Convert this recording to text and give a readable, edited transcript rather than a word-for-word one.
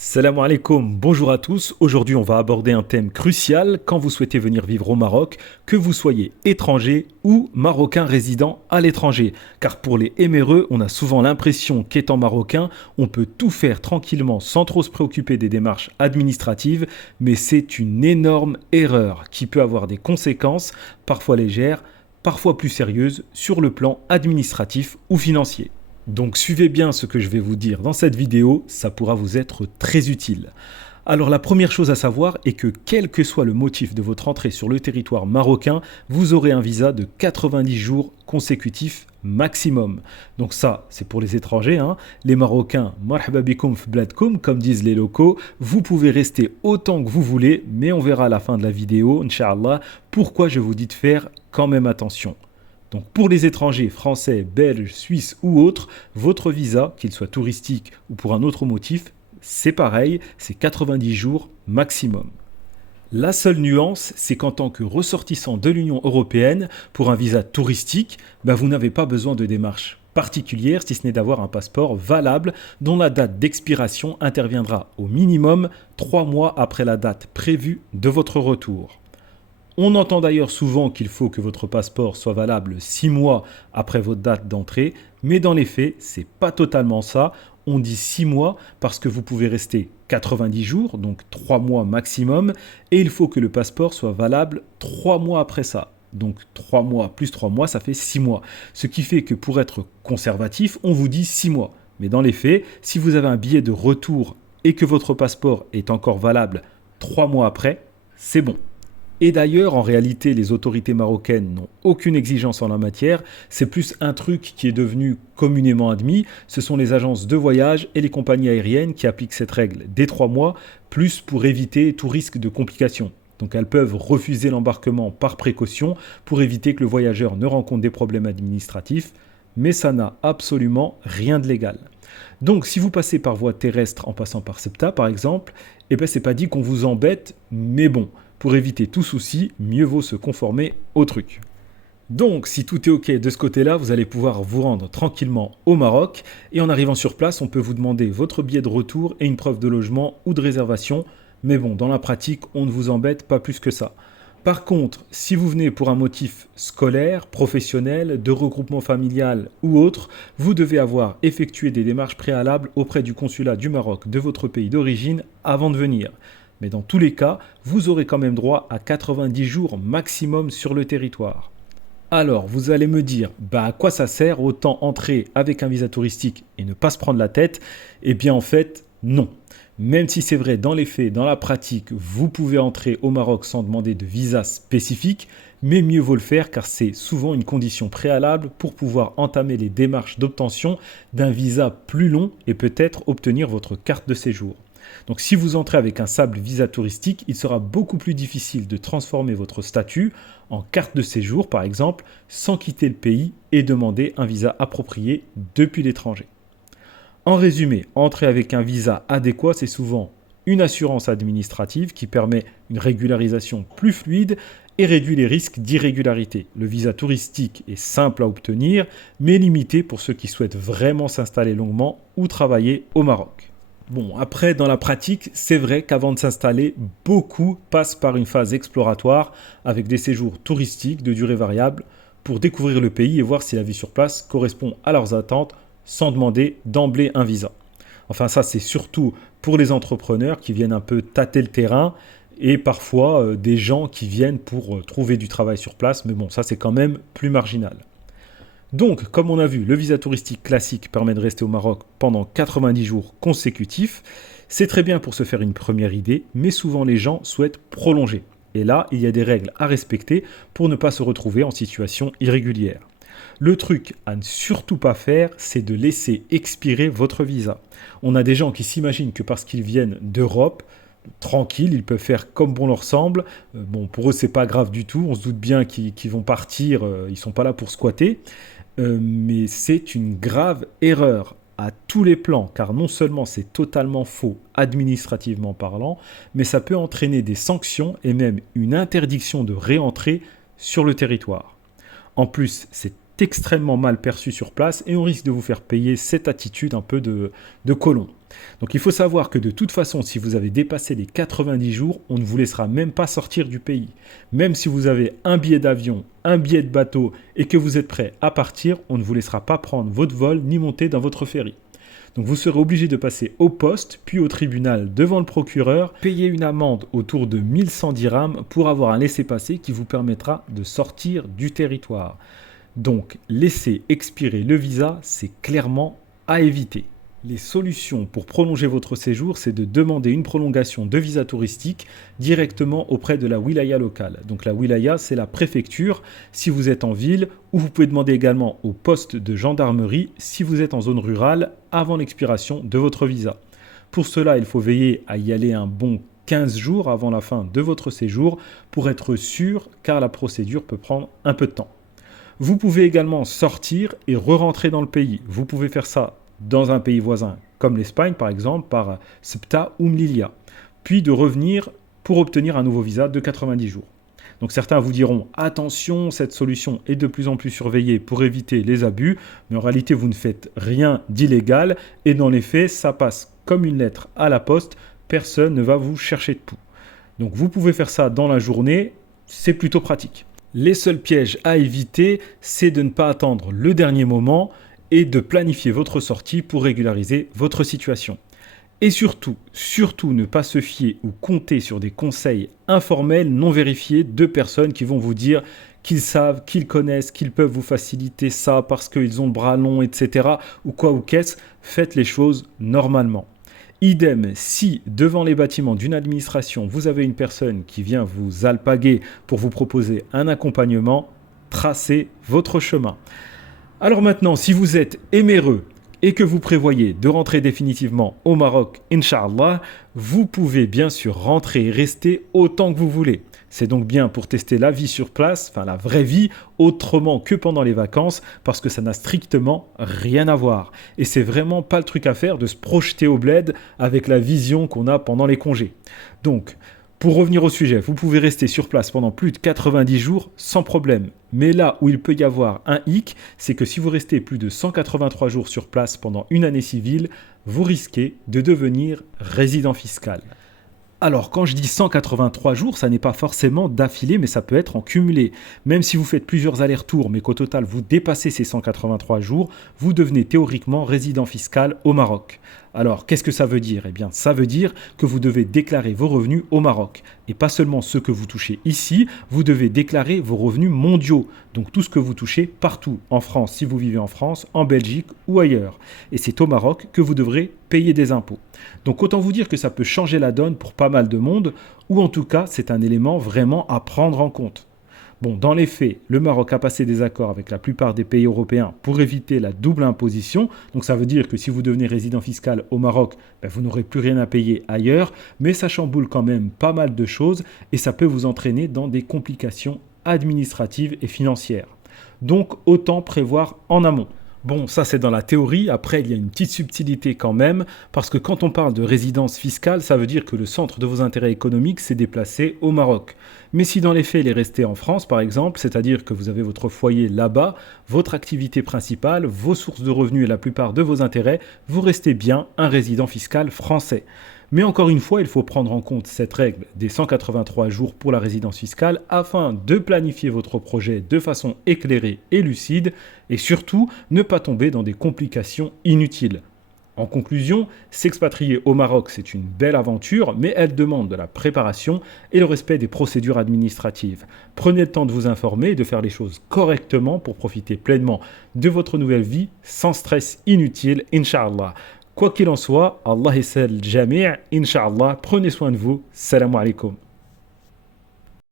Salam alaikum, bonjour à tous. Aujourd'hui, on va aborder un thème crucial quand vous souhaitez venir vivre au Maroc, que vous soyez étranger ou marocain résident à l'étranger. Car pour les éméreux, on a souvent l'impression qu'étant marocain, on peut tout faire tranquillement sans trop se préoccuper des démarches administratives, mais c'est une énorme erreur qui peut avoir des conséquences, parfois légères, parfois plus sérieuses, sur le plan administratif ou financier. Donc suivez bien ce que je vais vous dire dans cette vidéo, ça pourra vous être très utile. Alors la première chose à savoir est que quel que soit le motif de votre entrée sur le territoire marocain, vous aurez un visa de 90 jours consécutifs maximum. Donc ça, c'est pour les étrangers, hein. Les Marocains, marhaba bikoum fbladkoum, comme disent les locaux, vous pouvez rester autant que vous voulez, mais on verra à la fin de la vidéo, Inch'Allah, pourquoi je vous dis de faire quand même attention. Donc pour les étrangers français, belges, suisses ou autres, votre visa, qu'il soit touristique ou pour un autre motif, c'est pareil, c'est 90 jours maximum. La seule nuance, c'est qu'en tant que ressortissant de l'Union européenne, pour un visa touristique, vous n'avez pas besoin de démarche particulière si ce n'est d'avoir un passeport valable dont la date d'expiration interviendra au minimum 3 mois après la date prévue de votre retour. On entend d'ailleurs souvent qu'il faut que votre passeport soit valable 6 mois après votre date d'entrée, mais dans les faits, c'est pas totalement ça. On dit 6 mois parce que vous pouvez rester 90 jours, donc 3 mois maximum, et il faut que le passeport soit valable 3 mois après ça. Donc 3 mois plus 3 mois, ça fait 6 mois. Ce qui fait que pour être conservatif, on vous dit 6 mois. Mais dans les faits, si vous avez un billet de retour et que votre passeport est encore valable 3 mois après, c'est bon. Et d'ailleurs, en réalité, les autorités marocaines n'ont aucune exigence en la matière. C'est plus un truc qui est devenu communément admis. Ce sont les agences de voyage et les compagnies aériennes qui appliquent cette règle dès 3 mois, plus pour éviter tout risque de complications. Donc elles peuvent refuser l'embarquement par précaution pour éviter que le voyageur ne rencontre des problèmes administratifs, mais ça n'a absolument rien de légal. Donc si vous passez par voie terrestre en passant par SEPTA par exemple, c'est pas dit qu'on vous embête, mais bon. Pour éviter tout souci, mieux vaut se conformer au truc. Donc, si tout est OK de ce côté-là, vous allez pouvoir vous rendre tranquillement au Maroc. Et en arrivant sur place, on peut vous demander votre billet de retour et une preuve de logement ou de réservation. Mais bon, dans la pratique, on ne vous embête pas plus que ça. Par contre, si vous venez pour un motif scolaire, professionnel, de regroupement familial ou autre, vous devez avoir effectué des démarches préalables auprès du consulat du Maroc de votre pays d'origine avant de venir. Mais dans tous les cas, vous aurez quand même droit à 90 jours maximum sur le territoire. Alors, vous allez me dire, à quoi ça sert autant entrer avec un visa touristique et ne pas se prendre la tête? Eh bien, en fait, non. Même si c'est vrai, dans les faits, dans la pratique, vous pouvez entrer au Maroc sans demander de visa spécifique, mais mieux vaut le faire car c'est souvent une condition préalable pour pouvoir entamer les démarches d'obtention d'un visa plus long et peut-être obtenir votre carte de séjour. Donc si vous entrez avec un simple visa touristique, il sera beaucoup plus difficile de transformer votre statut en carte de séjour par exemple, sans quitter le pays et demander un visa approprié depuis l'étranger. En résumé, entrer avec un visa adéquat, c'est souvent une assurance administrative qui permet une régularisation plus fluide et réduit les risques d'irrégularité. Le visa touristique est simple à obtenir, mais limité pour ceux qui souhaitent vraiment s'installer longuement ou travailler au Maroc. Bon, après, dans la pratique, c'est vrai qu'avant de s'installer, beaucoup passent par une phase exploratoire avec des séjours touristiques de durée variable pour découvrir le pays et voir si la vie sur place correspond à leurs attentes sans demander d'emblée un visa. Enfin, ça, c'est surtout pour les entrepreneurs qui viennent un peu tâter le terrain et parfois des gens qui viennent pour trouver du travail sur place. Mais bon, ça, c'est quand même plus marginal. Donc, comme on a vu, le visa touristique classique permet de rester au Maroc pendant 90 jours consécutifs. C'est très bien pour se faire une première idée, mais souvent les gens souhaitent prolonger. Et là, il y a des règles à respecter pour ne pas se retrouver en situation irrégulière. Le truc à ne surtout pas faire, c'est de laisser expirer votre visa. On a des gens qui s'imaginent que parce qu'ils viennent d'Europe, tranquille, ils peuvent faire comme bon leur semble. Bon, pour eux, c'est pas grave du tout. On se doute bien qu'ils vont partir, ils sont pas là pour squatter. Mais c'est une grave erreur à tous les plans, car non seulement c'est totalement faux administrativement parlant, mais ça peut entraîner des sanctions et même une interdiction de réentrer sur le territoire. En plus, c'est extrêmement mal perçu sur place et on risque de vous faire payer cette attitude un peu de colon. Donc il faut savoir que de toute façon, si vous avez dépassé les 90 jours, on ne vous laissera même pas sortir du pays. Même si vous avez un billet d'avion, un billet de bateau et que vous êtes prêt à partir, on ne vous laissera pas prendre votre vol ni monter dans votre ferry. Donc vous serez obligé de passer au poste, puis au tribunal devant le procureur, payer une amende autour de 1100 dirhams pour avoir un laissez-passer qui vous permettra de sortir du territoire. Donc laisser expirer le visa, c'est clairement à éviter. Les solutions pour prolonger votre séjour, c'est de demander une prolongation de visa touristique directement auprès de la wilaya locale. Donc la wilaya, c'est la préfecture si vous êtes en ville, ou vous pouvez demander également au poste de gendarmerie si vous êtes en zone rurale avant l'expiration de votre visa. Pour cela, il faut veiller à y aller un bon 15 jours avant la fin de votre séjour pour être sûr, car la procédure peut prendre un peu de temps. Vous pouvez également sortir et re-rentrer dans le pays. Vous pouvez faire ça dans un pays voisin, comme l'Espagne par exemple, par Ceuta ou Melilla, puis de revenir pour obtenir un nouveau visa de 90 jours. Donc certains vous diront « Attention, cette solution est de plus en plus surveillée pour éviter les abus », mais en réalité vous ne faites rien d'illégal et dans les faits, ça passe comme une lettre à la poste, personne ne va vous chercher de pouls. Donc vous pouvez faire ça dans la journée, c'est plutôt pratique. Les seuls pièges à éviter, c'est de ne pas attendre le dernier moment et de planifier votre sortie pour régulariser votre situation. Et surtout ne pas se fier ou compter sur des conseils informels non vérifiés de personnes qui vont vous dire qu'ils savent, qu'ils connaissent, qu'ils peuvent vous faciliter ça parce qu'ils ont le bras long, etc. ou quoi ou qu'est-ce. Faites les choses normalement. Idem, si devant les bâtiments d'une administration, vous avez une personne qui vient vous alpaguer pour vous proposer un accompagnement, tracez votre chemin. Alors maintenant, si vous êtes éméreux et que vous prévoyez de rentrer définitivement au Maroc, Inch'Allah, vous pouvez bien sûr rentrer et rester autant que vous voulez. C'est donc bien pour tester la vie sur place, enfin la vraie vie, autrement que pendant les vacances, parce que ça n'a strictement rien à voir. Et c'est vraiment pas le truc à faire de se projeter au bled avec la vision qu'on a pendant les congés. Donc, pour revenir au sujet, vous pouvez rester sur place pendant plus de 90 jours sans problème. Mais là où il peut y avoir un hic, c'est que si vous restez plus de 183 jours sur place pendant une année civile, vous risquez de devenir résident fiscal. Alors, quand je dis 183 jours, ça n'est pas forcément d'affilée, mais ça peut être en cumulé. Même si vous faites plusieurs allers-retours, mais qu'au total, vous dépassez ces 183 jours, vous devenez théoriquement résident fiscal au Maroc. Alors, qu'est-ce que ça veut dire ? Eh bien, ça veut dire que vous devez déclarer vos revenus au Maroc. Et pas seulement ceux que vous touchez ici, vous devez déclarer vos revenus mondiaux. Donc, tout ce que vous touchez partout, en France, si vous vivez en France, en Belgique ou ailleurs. Et c'est au Maroc que vous devrez payer des impôts. Donc, autant vous dire que ça peut changer la donne pour pas mal de monde, ou en tout cas, c'est un élément vraiment à prendre en compte. Bon, dans les faits, le Maroc a passé des accords avec la plupart des pays européens pour éviter la double imposition. Donc ça veut dire que si vous devenez résident fiscal au Maroc, vous n'aurez plus rien à payer ailleurs. Mais ça chamboule quand même pas mal de choses et ça peut vous entraîner dans des complications administratives et financières. Donc autant prévoir en amont. Bon, ça c'est dans la théorie, après il y a une petite subtilité quand même, parce que quand on parle de résidence fiscale, ça veut dire que le centre de vos intérêts économiques s'est déplacé au Maroc. Mais si dans les faits il est resté en France par exemple, c'est-à-dire que vous avez votre foyer là-bas, votre activité principale, vos sources de revenus et la plupart de vos intérêts, vous restez bien un résident fiscal français. Mais encore une fois, il faut prendre en compte cette règle des 183 jours pour la résidence fiscale afin de planifier votre projet de façon éclairée et lucide et surtout ne pas tomber dans des complications inutiles. En conclusion, s'expatrier au Maroc, c'est une belle aventure, mais elle demande de la préparation et le respect des procédures administratives. Prenez le temps de vous informer et de faire les choses correctement pour profiter pleinement de votre nouvelle vie sans stress inutile, Inch'Allah. Quoi qu'il en soit, Allah essaie le jami', Inch'Allah, prenez soin de vous. Salam alaikum.